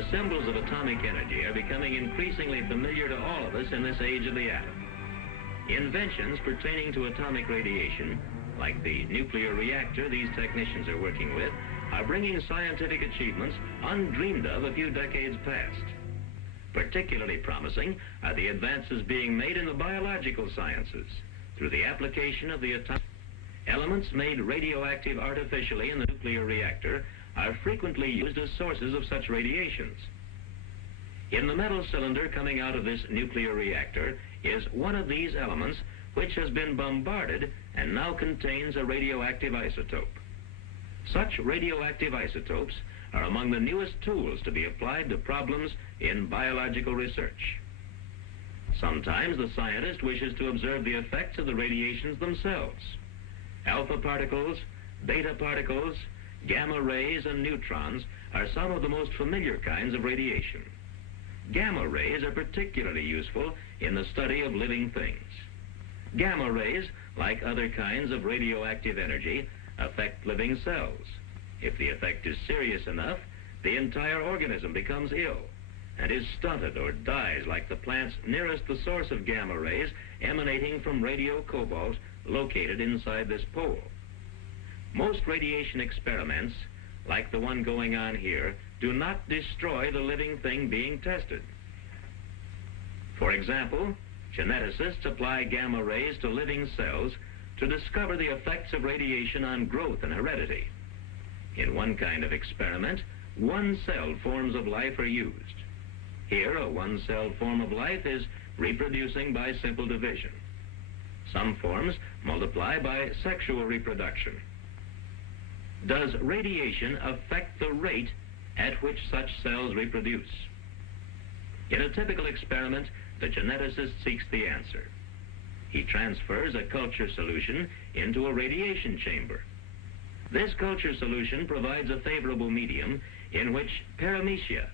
The symbols of atomic energy are becoming increasingly familiar to all of us in this age of the atom. Inventions pertaining to atomic radiation, like the nuclear reactor these technicians are working with, are bringing scientific achievements undreamed of a few decades past. Particularly promising are the advances being made in the biological sciences through the application of the atomic elements made radioactive artificially in the nuclear reactor are frequently used as sources of such radiations. In the metal cylinder coming out of this nuclear reactor is one of these elements which has been bombarded and now contains a radioactive isotope. Such radioactive isotopes are among the newest tools to be applied to problems in biological research. Sometimes the scientist wishes to observe the effects of the radiations themselves. Alpha particles, beta particles, gamma rays, and neutrons are some of the most familiar kinds of radiation. Gamma rays are particularly useful in the study of living things. Gamma rays, like other kinds of radioactive energy, affect living cells. If the effect is serious enough, the entire organism becomes ill and is stunted or dies, like the plants nearest the source of gamma rays emanating from radiocobalt located inside this pole. Most radiation experiments, like the one going on here, do not destroy the living thing being tested. For example, geneticists apply gamma rays to living cells to discover the effects of radiation on growth and heredity. In one kind of experiment, one-celled forms of life are used. Here, a one-celled form of life is reproducing by simple division. Some forms multiply by sexual reproduction. Does radiation affect the rate at which such cells reproduce? In a typical experiment, the geneticist seeks the answer. He transfers a culture solution into a radiation chamber. This culture solution provides a favorable medium in which paramecia,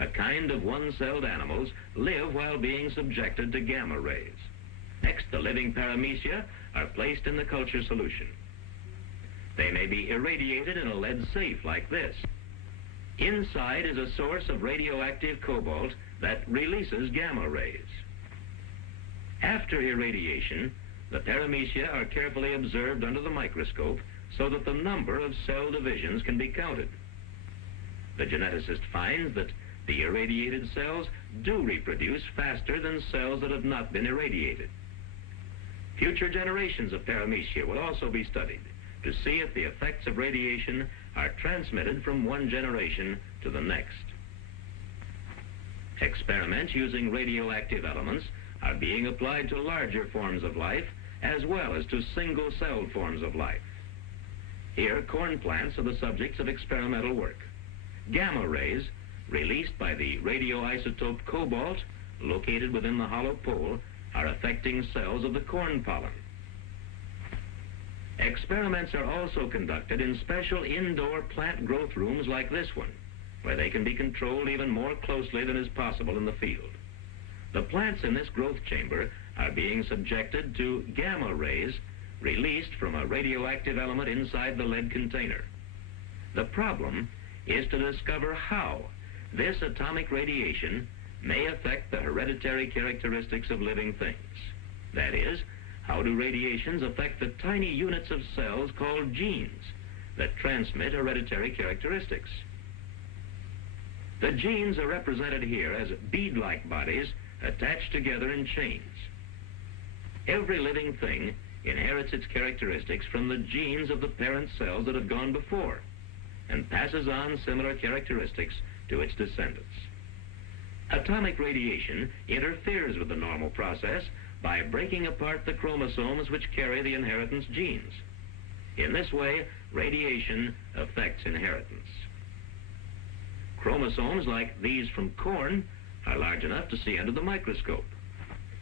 a kind of one-celled animals, live while being subjected to gamma rays. Next, the living paramecia are placed in the culture solution. They may be irradiated in a lead safe like this. Inside is a source of radioactive cobalt that releases gamma rays. After irradiation, the paramecia are carefully observed under the microscope so that the number of cell divisions can be counted. The geneticist finds that the irradiated cells do reproduce faster than cells that have not been irradiated. Future generations of paramecia will also be studied to see if the effects of radiation are transmitted from one generation to the next. Experiments using radioactive elements are being applied to larger forms of life as well as to single-celled forms of life. Here, corn plants are the subjects of experimental work. Gamma rays, released by the radioisotope cobalt located within the hollow pole, are affecting cells of the corn pollen. Experiments are also conducted in special indoor plant growth rooms like this one, where they can be controlled even more closely than is possible in the field. The plants in this growth chamber are being subjected to gamma rays released from a radioactive element inside the lead container. The problem is to discover how this atomic radiation may affect the hereditary characteristics of living things. That is, how do radiations affect the tiny units of cells called genes that transmit hereditary characteristics? The genes are represented here as bead-like bodies attached together in chains. Every living thing inherits its characteristics from the genes of the parent cells that have gone before and passes on similar characteristics to its descendants. Atomic radiation interferes with the normal process by breaking apart the chromosomes which carry the inheritance genes. In this way, radiation affects inheritance. Chromosomes like these from corn are large enough to see under the microscope.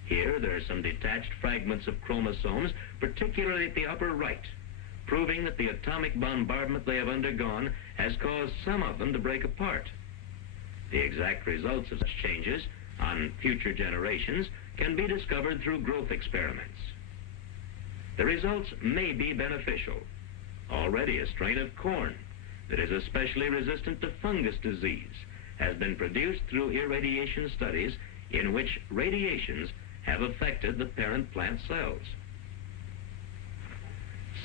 Here, there are some detached fragments of chromosomes, particularly at the upper right, proving that the atomic bombardment they have undergone has caused some of them to break apart. The exact results of such changes on future generations can be discovered through growth experiments. The results may be beneficial. Already a strain of corn that is especially resistant to fungus disease has been produced through irradiation studies in which radiations have affected the parent plant cells.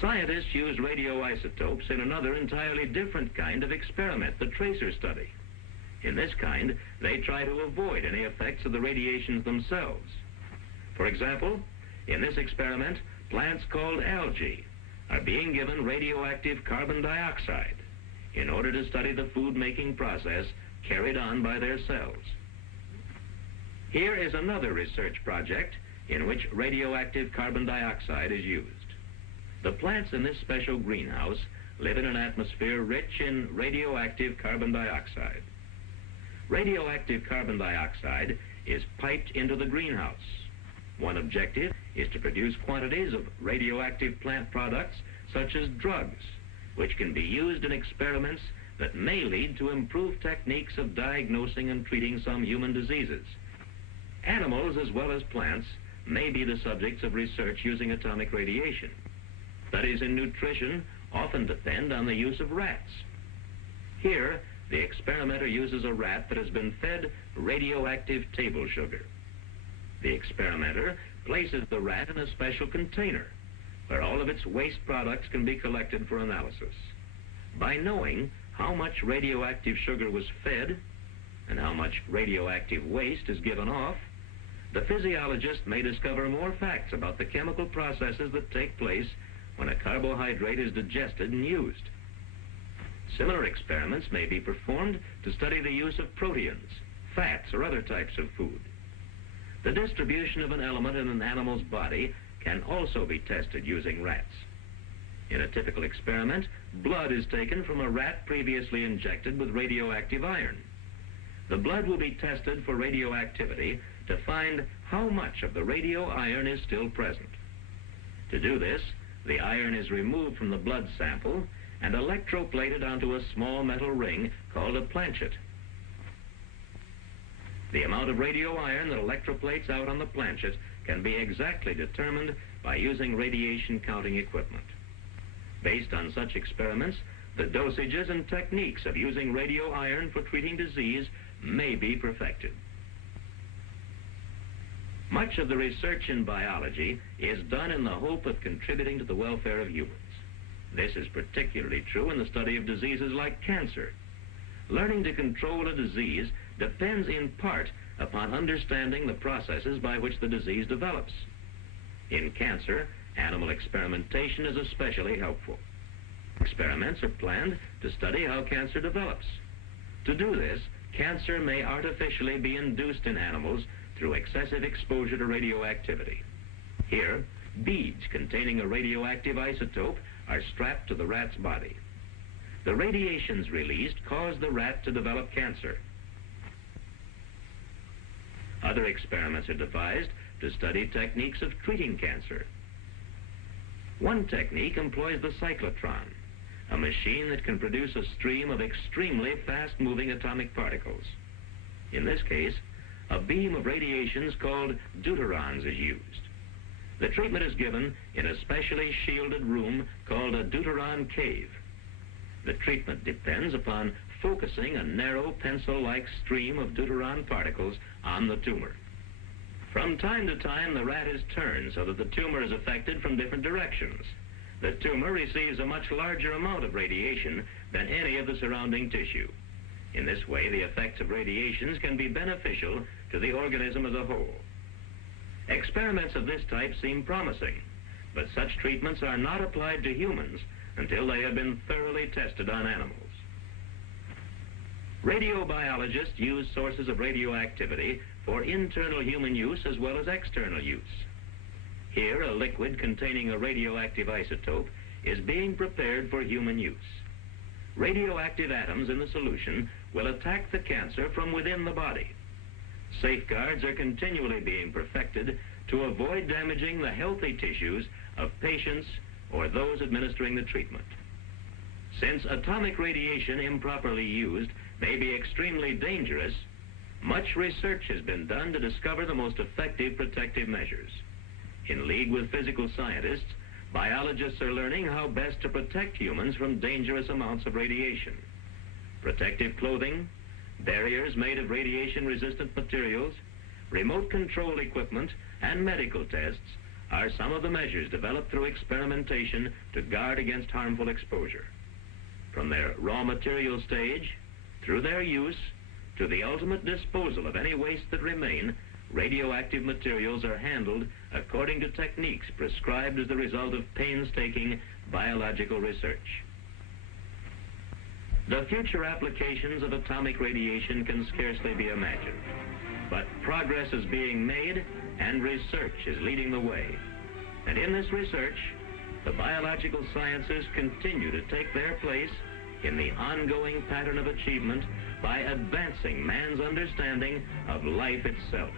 Scientists use radioisotopes in another entirely different kind of experiment, the tracer study. In this kind, they try to avoid any effects of the radiations themselves. For example, in this experiment, plants called algae are being given radioactive carbon dioxide in order to study the food-making process carried on by their cells. Here is another research project in which radioactive carbon dioxide is used. The plants in this special greenhouse live in an atmosphere rich in radioactive carbon dioxide. Radioactive carbon dioxide is piped into the greenhouse. One objective is to produce quantities of radioactive plant products such as drugs, which can be used in experiments that may lead to improved techniques of diagnosing and treating some human diseases. Animals as well as plants may be the subjects of research using atomic radiation. Studies in nutrition often depend on the use of rats. Here, the experimenter uses a rat that has been fed radioactive table sugar. The experimenter places the rat in a special container where all of its waste products can be collected for analysis. By knowing how much radioactive sugar was fed and how much radioactive waste is given off, the physiologist may discover more facts about the chemical processes that take place when a carbohydrate is digested and used. Similar experiments may be performed to study the use of proteins, fats, or other types of food. The distribution of an element in an animal's body can also be tested using rats. In a typical experiment, blood is taken from a rat previously injected with radioactive iron. The blood will be tested for radioactivity to find how much of the radio iron is still present. To do this, the iron is removed from the blood sample and electroplated onto a small metal ring called a planchet. The amount of radio iron that electroplates out on the planchet can be exactly determined by using radiation counting equipment. Based on such experiments, the dosages and techniques of using radio iron for treating disease may be perfected. Much of the research in biology is done in the hope of contributing to the welfare of humans. This is particularly true in the study of diseases like cancer. Learning to control a disease depends in part upon understanding the processes by which the disease develops. In cancer, animal experimentation is especially helpful. Experiments are planned to study how cancer develops. To do this, cancer may artificially be induced in animals through excessive exposure to radioactivity. Here, beads containing a radioactive isotope are strapped to the rat's body. The radiations released cause the rat to develop cancer. Other experiments are devised to study techniques of treating cancer. One technique employs the cyclotron, a machine that can produce a stream of extremely fast-moving atomic particles. In this case, a beam of radiations called deuterons is used. The treatment is given in a specially shielded room called a deuteron cave. The treatment depends upon focusing a narrow pencil-like stream of deuteron particles on the tumor. From time to time, the rat is turned so that the tumor is affected from different directions. The tumor receives a much larger amount of radiation than any of the surrounding tissue. In this way, the effects of radiations can be beneficial to the organism as a whole. Experiments of this type seem promising, but such treatments are not applied to humans until they have been thoroughly tested on animals. Radiobiologists use sources of radioactivity for internal human use as well as external use. Here, a liquid containing a radioactive isotope is being prepared for human use. Radioactive atoms in the solution will attack the cancer from within the body. Safeguards are continually being perfected to avoid damaging the healthy tissues of patients or those administering the treatment. Since atomic radiation improperly used may be extremely dangerous, much research has been done to discover the most effective protective measures. In league with physical scientists, biologists are learning how best to protect humans from dangerous amounts of radiation. Protective clothing, barriers made of radiation-resistant materials, remote control equipment, and medical tests are some of the measures developed through experimentation to guard against harmful exposure. From their raw material stage, through their use, to the ultimate disposal of any waste that remain, radioactive materials are handled according to techniques prescribed as the result of painstaking biological research. The future applications of atomic radiation can scarcely be imagined, but progress is being made and research is leading the way. And in this research, the biological sciences continue to take their place in the ongoing pattern of achievement by advancing man's understanding of life itself.